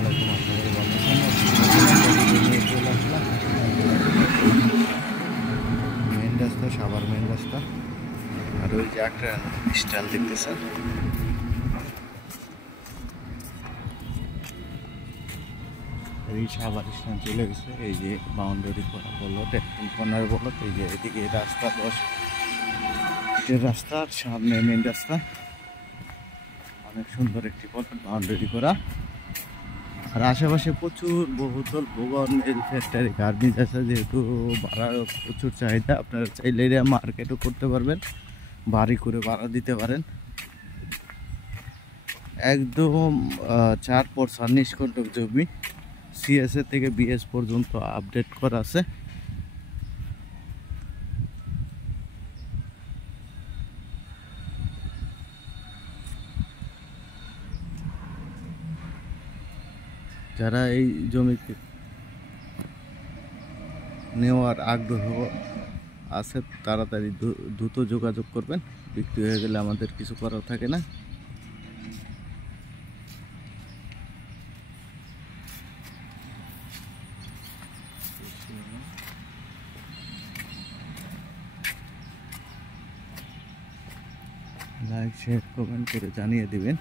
আলাইকুম, আশা করি ভালো আছেন। নিয়ে চলে আসলাম মেন রাস্তা, সাভার মেন রাস্তা। আর ওই যে একটা স্ট্যান্ড দেখতেছেন, এই সাভার স্ট্যান্ড চলে গেছে। এই যে বাউন্ডারি করা বলতে কর্নার বলত, এই যে এদিকে রাস্তা 10 ফিটের রাস্তা, আর সামনে মেন রাস্তা। অনেক সুন্দর একটি বাউন্ডারি করা। আর আশেপাশে প্রচুর বহুতল ভবন, রেল ফ্যাক্টরি, গার্মেন্টস আছে। যেহেতু ভাড়ার প্রচুর চাহিদা, আপনারা চাইলে মার্কেটও করতে পারবেন, বাড়ি করে ভাড়া দিতে পারেন। একদম 4 নিষ্কণ্টক জমি, সিএসএ থেকে বিএস পর্যন্ত আপডেট করা আছে। যারা এই জমিতে নেওয়ার আগ্রহ আছে তাড়াতাড়ি দ্রুত যোগাযোগ করবেন। বিক্রি হয়ে গেলে আমাদের কিছু করার থাকে না। লাইক, শেয়ার, কমেন্ট করে জানিয়ে দিবেন।